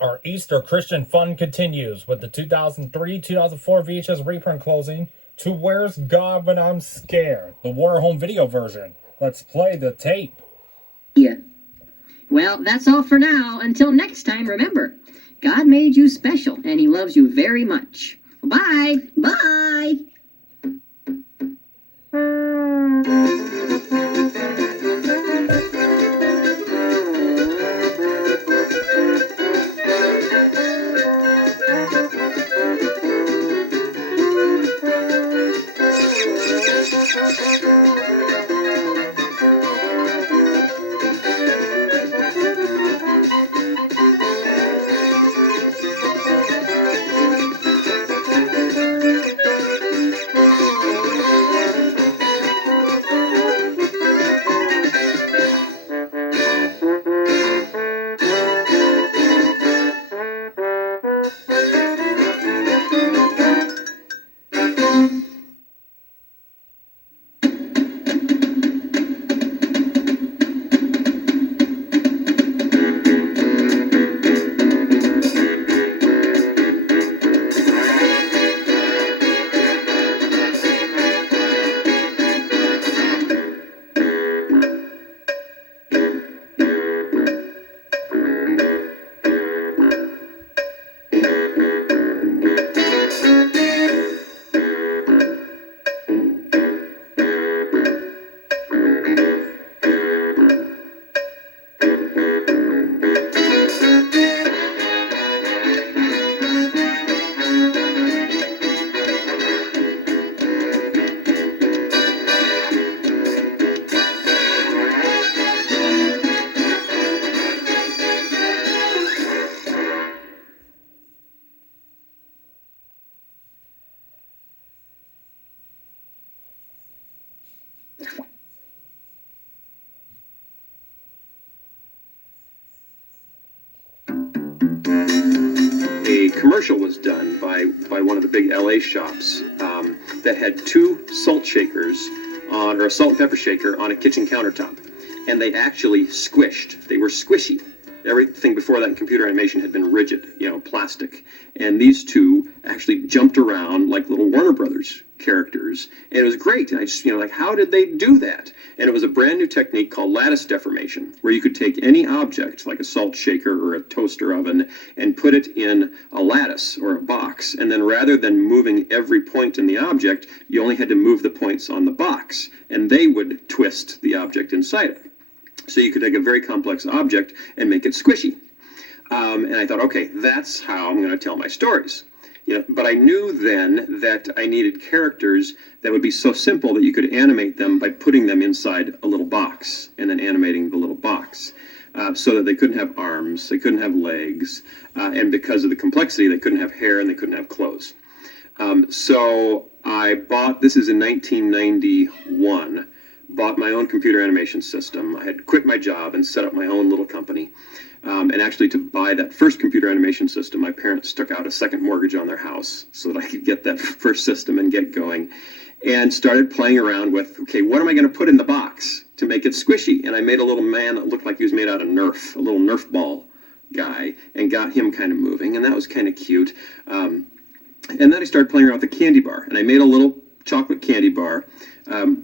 Our Easter Christian fun continues with the 2003-2004 VHS reprint closing to Where's God When I'm Scared, the War Home Video version. Let's play the tape. Yeah. Well, that's all for now. Until next time, remember, God made you special, and He loves you very much. Bye. Bye. A commercial was done by one of the big LA shops that had two salt shakers or a salt and pepper shaker on a kitchen countertop, and they actually squished. They were squishy. Everything before that in computer animation had been rigid, plastic, and these two actually jumped around like little Warner Brothers characters, and it was great. And I just, like, how did they do that? And it was a brand new technique called lattice deformation, where you could take any object, like a salt shaker or a toaster oven, and put it in a lattice or a box. And then rather than moving every point in the object, you only had to move the points on the box, and they would twist the object inside it. So you could take a very complex object and make it squishy. And I thought, okay, that's how I'm going to tell my stories. But I knew then that I needed characters that would be so simple that you could animate them by putting them inside a little box and then animating the little box. So that they couldn't have arms, they couldn't have legs, and because of the complexity, they couldn't have hair and they couldn't have clothes. So I bought, this is in 1991, bought my own computer animation system. I had quit my job and set up my own little company. And actually, to buy that first computer animation system, my parents took out a second mortgage on their house so that I could get that first system and get going. And started playing around with, okay, what am I going to put in the box to make it squishy? And I made a little man that looked like he was made out of Nerf, a little Nerf ball guy, and got him kind of moving, and that was kind of cute. And then I started playing around with the candy bar, and I made a little chocolate candy bar,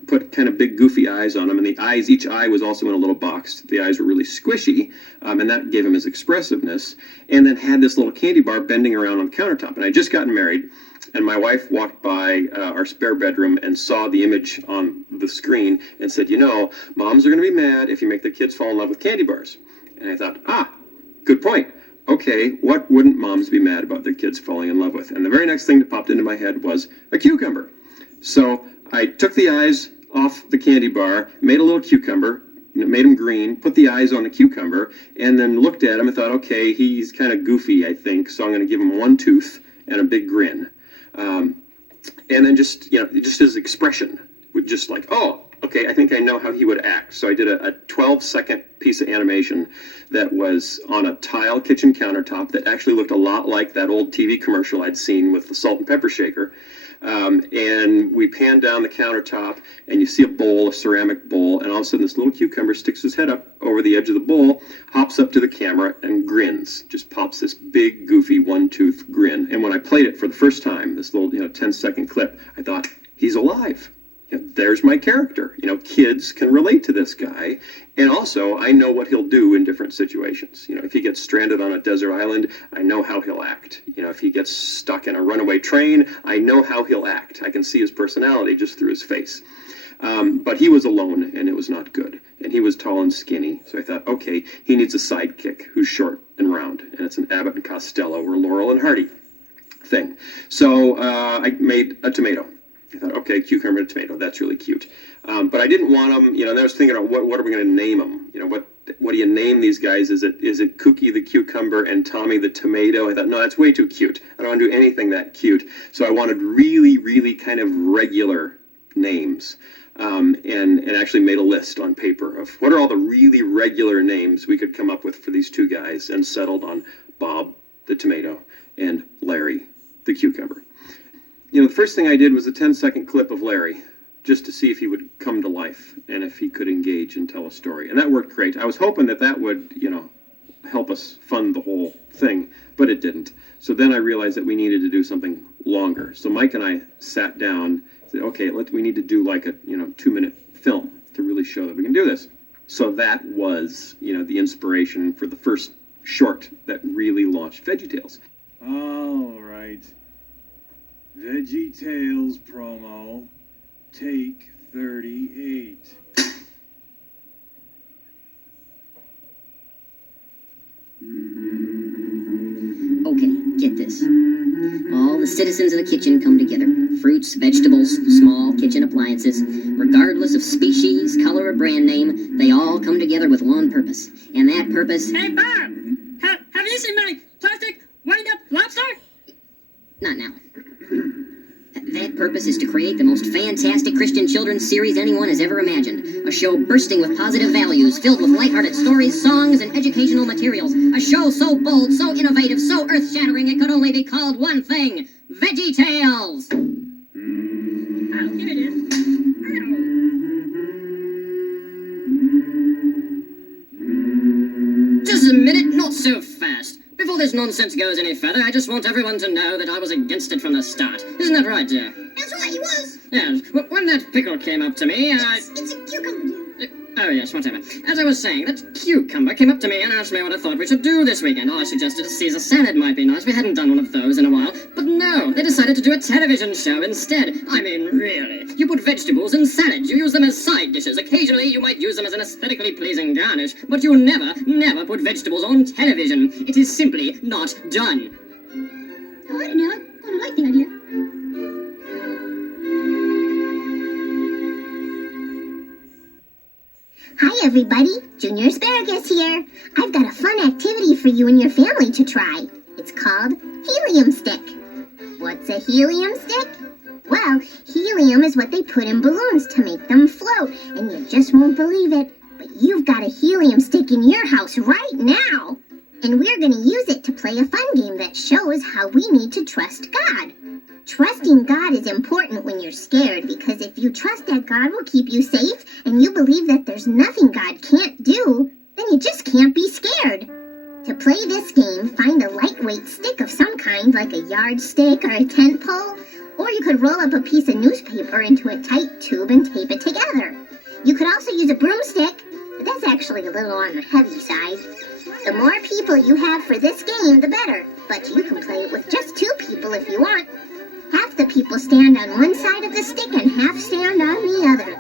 put kind of big goofy eyes on them, and the eyes, each eye was also in a little box. The eyes were really squishy, and that gave him his expressiveness, and then had this little candy bar bending around on the countertop. And I just gotten married, and my wife walked by our spare bedroom and saw the image on the screen and said, moms are going to be mad if you make the kids fall in love with candy bars. And I thought, good point. Okay, what wouldn't moms be mad about their kids falling in love with? And the very next thing that popped into my head was a cucumber. So I took the eyes off the candy bar, made a little cucumber, made him green, put the eyes on the cucumber, and then looked at him and thought, okay, he's kind of goofy, I think, so I'm going to give him one tooth and a big grin. And then just his expression would just like, oh, okay, I think I know how he would act. So I did a 12-second piece of animation that was on a tile kitchen countertop that actually looked a lot like that old TV commercial I'd seen with the salt and pepper shaker. And we pan down the countertop, and you see a bowl, a ceramic bowl, and all of a sudden this little cucumber sticks his head up over the edge of the bowl, hops up to the camera, and grins. Just pops this big, goofy, one-tooth grin. And when I played it for the first time, this little 10-second clip, I thought, he's alive. There's my character. Kids can relate to this guy. And also, I know what he'll do in different situations. If he gets stranded on a desert island, I know how he'll act. If he gets stuck in a runaway train, I know how he'll act. I can see his personality just through his face. But he was alone, and it was not good. And he was tall and skinny. So I thought, okay, he needs a sidekick who's short and round. And it's an Abbott and Costello or Laurel and Hardy thing. So I made a tomato. I thought, okay, cucumber and tomato, that's really cute. But I didn't want them, and I was thinking, what are we going to name them? What do you name these guys? Is it Cookie the cucumber and Tommy the tomato? I thought, no, that's way too cute. I don't want to do anything that cute. So I wanted really, really kind of regular names. And actually made a list on paper of what are all the really regular names we could come up with for these two guys, and settled on Bob the tomato and Larry the cucumber. The first thing I did was a 10-second clip of Larry, just to see if he would come to life and if he could engage and tell a story. And that worked great. I was hoping that would, help us fund the whole thing, but it didn't. So then I realized that we needed to do something longer. So Mike and I sat down and said, okay, we need to do like a, 2-minute film to really show that we can do this. So that was, the inspiration for the first short that really launched VeggieTales. All right. VeggieTales promo, take 38. Okay, get this. All the citizens of the kitchen come together. Fruits, vegetables, small kitchen appliances. Regardless of species, color, or brand name, they all come together with one purpose. And that purpose... Hey, Bob! Have you seen my plastic wind-up lobster? Not now. That purpose is to create the most fantastic Christian children's series anyone has ever imagined. A show bursting with positive values, filled with lighthearted stories, songs, and educational materials. A show so bold, so innovative, so earth-shattering it could only be called one thing. VeggieTales! Oh, here it is. Just a minute, not so fast. Before this nonsense goes any further, I just want everyone to know that I was against it from the start. Isn't that right, dear? That's right, he was. Yes, when that pickle came up to me, It's a cucumber. Oh, yes, whatever. As I was saying, that cucumber came up to me and asked me what I thought we should do this weekend. I suggested a Caesar salad might be nice. We hadn't done one of those in a while. But no, they decided to do a television show instead. I mean, really. You put vegetables in salads. You use them as side dishes. Occasionally, you might use them as an aesthetically pleasing garnish. But you never put vegetables on television. It is simply not done. Oh, I don't know. I kind of like the idea. Hi everybody, Junior Asparagus here. I've got a fun activity for you and your family to try. It's called Helium Stick. What's a helium stick? Well, helium is what they put in balloons to make them float, and you just won't believe it, but you've got a helium stick in your house right now. And we're going to use it to play a fun game that shows how we need to trust God. Trusting God is important when you're scared, because if you trust that God will keep you safe and you believe that there's nothing God can't do, then you just can't be scared. To play this game, find a lightweight stick of some kind, like a yardstick or a tent pole, or you could roll up a piece of newspaper into a tight tube and tape it together. You could also use a broomstick, but that's actually a little on the heavy side. The more people you have for this game, the better, but you can play it with just 2 people if you want. Half the people stand on one side of the stick and half stand on the other.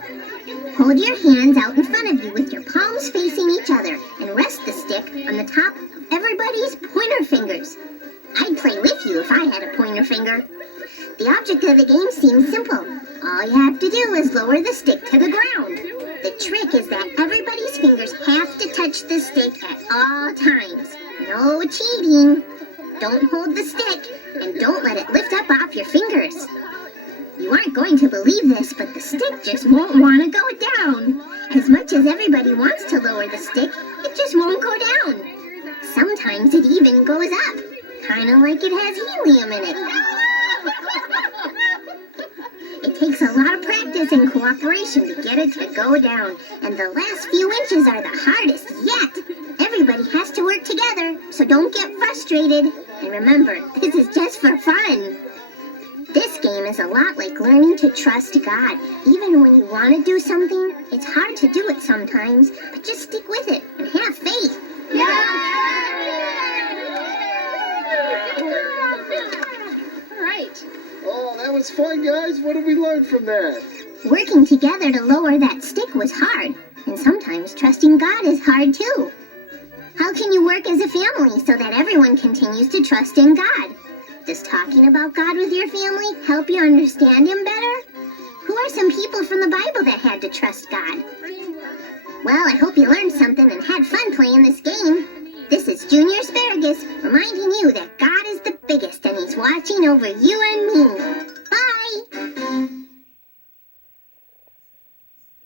Hold your hands out in front of you with your palms facing each other and rest the stick on the top of everybody's pointer fingers. I'd play with you if I had a pointer finger. The object of the game seems simple. All you have to do is lower the stick to the ground. The trick is that everybody's fingers have to touch the stick at all times. No cheating. Don't hold the stick, and don't let it lift up off your fingers. You aren't going to believe this, but the stick just won't want to go down. As much as everybody wants to lower the stick, it just won't go down. Sometimes it even goes up, kind of like it has helium in it. Takes a lot of practice and cooperation to get it to go down, and the last few inches are the hardest yet. Everybody has to work together, so don't get frustrated. And remember, this is just for fun. This game is a lot like learning to trust God. Even when you want to do something, it's hard to do it sometimes, but just stick with it and have faith. All right. Oh, that was fun, guys. What did we learn from that? Working together to lower that stick was hard, and sometimes trusting God is hard too. How can you work as a family so that everyone continues to trust in God? Does talking about God with your family help you understand Him better? Who are some people from the Bible that had to trust God? Well, I hope you learned something and had fun playing this game. This is Junior Asparagus, reminding you that God is the biggest and He's watching over you and me. Bye!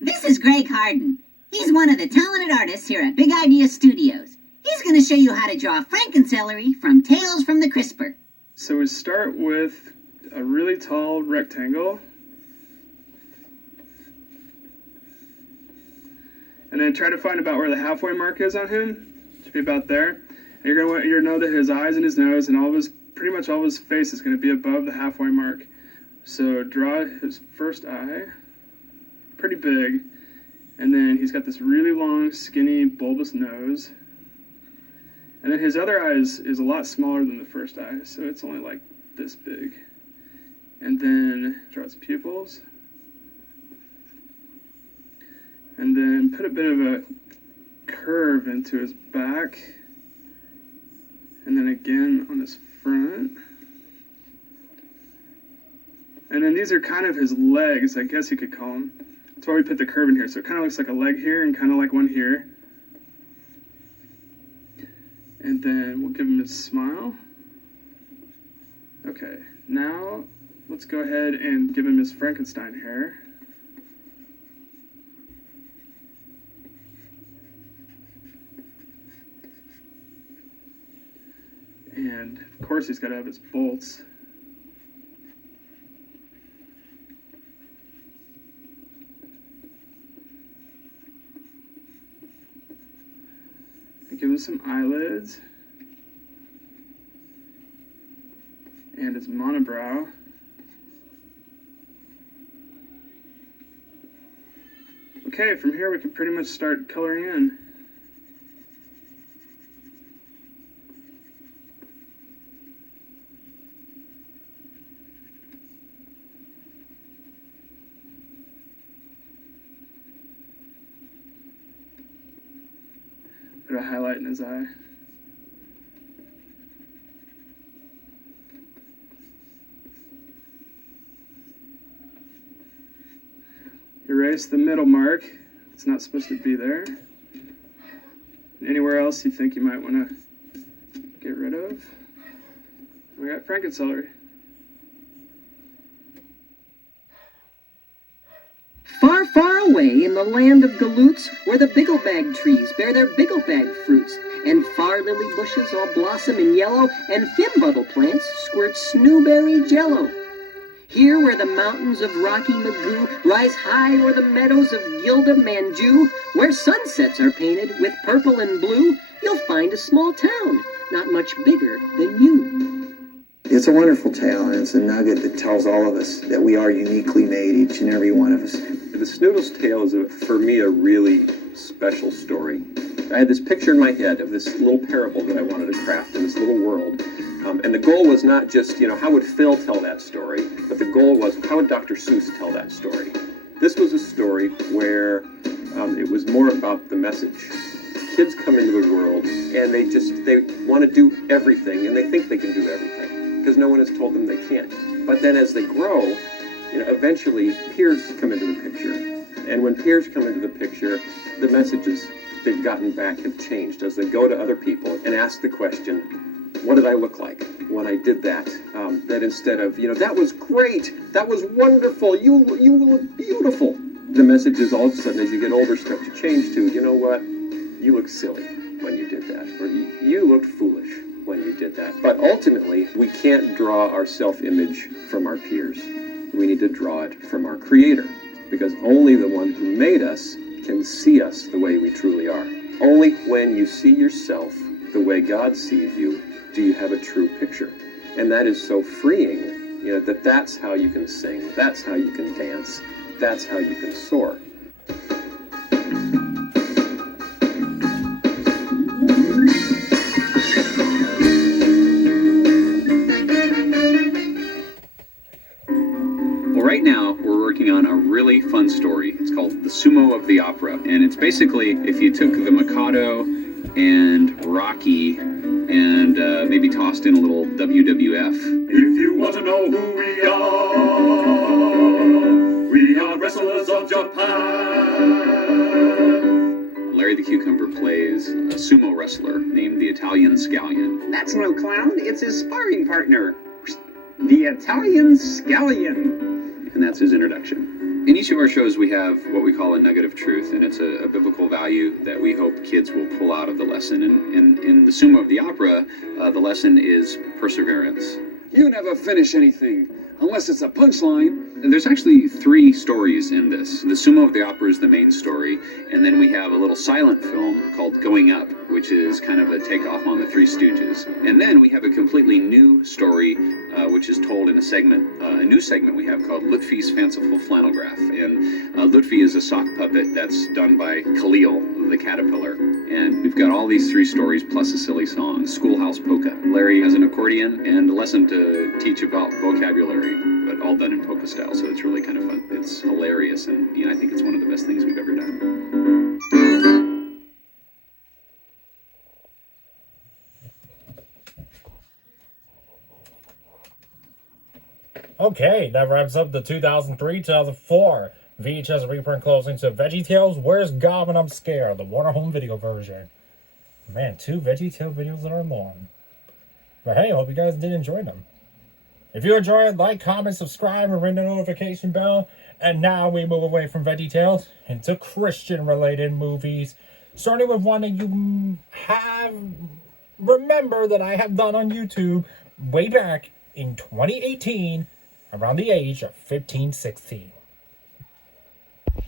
This is Greg Harden. He's one of the talented artists here at Big Idea Studios. He's going to show you how to draw Frankencelery from Tales from the Crisper. So we start with a really tall rectangle. And then try to find about where the halfway mark is on him. Should be about there. And you're going to know that his eyes and his nose and pretty much all of his face is going to be above the halfway mark. So draw his first eye, pretty big. And then he's got this really long, skinny, bulbous nose. And then his other eye is a lot smaller than the first eye, so it's only like this big. And then draw his pupils. And then put a bit of a curve into his back. And then again on his front. And then these are kind of his legs, I guess you could call them. That's why we put the curve in here. So it kind of looks like a leg here and kind of like one here. And then we'll give him his smile. Okay, now let's go ahead and give him his Frankenstein hair. And of course he's got to have his bolts. Give him some eyelids and his monobrow. Okay, from here we can pretty much start coloring in. Put a highlight in his eye. Erase the middle mark. It's not supposed to be there. And anywhere else you think you might want to get rid of. We got Frankencelery. Far, far away in the land of galoots, where the bigglebag trees bear their bigglebag fruits, and far lily bushes all blossom in yellow, and fimbuttle plants squirt snowberry jello. Here where the mountains of Rocky Magoo rise high o'er the meadows of Gilda Manju, where sunsets are painted with purple and blue, you'll find a small town, not much bigger than you. It's a wonderful tale, and it's a nugget that tells all of us that we are uniquely made, each and every one of us. The Snoodle's tale is, for me, a really special story. I had this picture in my head of this little parable that I wanted to craft in this little world. And the goal was not just, how would Phil tell that story, but the goal was, how would Dr. Seuss tell that story? This was a story where it was more about the message. Kids come into the world, and they want to do everything, and they think they can do everything, because no one has told them they can't. But then as they grow, eventually peers come into the picture. And when peers come into the picture, the messages they've gotten back have changed as they go to other people and ask the question, what did I look like when I did that? That instead of, that was great, that was wonderful, you look beautiful. The messages all of a sudden as you get older start to change to, you know what, you look silly when you did that, or you looked foolish when you did that. But ultimately, we can't draw our self-image from our peers. we need to draw it from our Creator, because only the one who made us can see us the way we truly are. Only when you see yourself the way God sees you do you have a true picture. And that is so freeing, you know, that's how you can sing, that's how you can dance, that's how you can soar. Right now, we're working on a really fun story. It's called The Sumo of the Opera. And it's basically if you took the Mikado and Rocky and maybe tossed in a little WWF. If you want to know who we are wrestlers of Japan. Larry the Cucumber plays a sumo wrestler named the Italian Scallion. That's no clown, it's his sparring partner, the Italian Scallion. And that's his introduction. In each of our shows, we have what we call a nugget of truth, and it's a biblical value that we hope kids will pull out of the lesson. And in the Sumo of the Opera, the lesson is perseverance. You never finish anything, unless it's a punchline. And there's actually 3 stories in this. The Sumo of the Opera is the main story, and then we have a little silent film called Going Up, which is kind of a takeoff on the Three Stooges. And then we have a completely new story, which is told in a segment, a new segment we have called Lutfi's Fanciful Flannelgraph. And Lutfi is a sock puppet that's done by Khalil, the caterpillar. And we've got all these 3 stories plus a silly song, Schoolhouse Polka. Larry has an accordion and a lesson to teach about vocabulary, but all done in polka style, so it's really kind of fun. It's hilarious, and you know, I think it's one of the best things we've ever done. Okay, that wraps up the 2003-2004 VHS reprint closing to VeggieTales, Where's God When I'm Scared, the Warner Home Video version. Man, 2 VeggieTales videos that are long. But hey, I hope you guys did enjoy them. If you enjoyed, like, comment, subscribe, and ring the notification bell. And now we move away from VeggieTales into Christian-related movies, starting with one that you have remember that I have done on YouTube way back in 2018, around the age of 15, 16.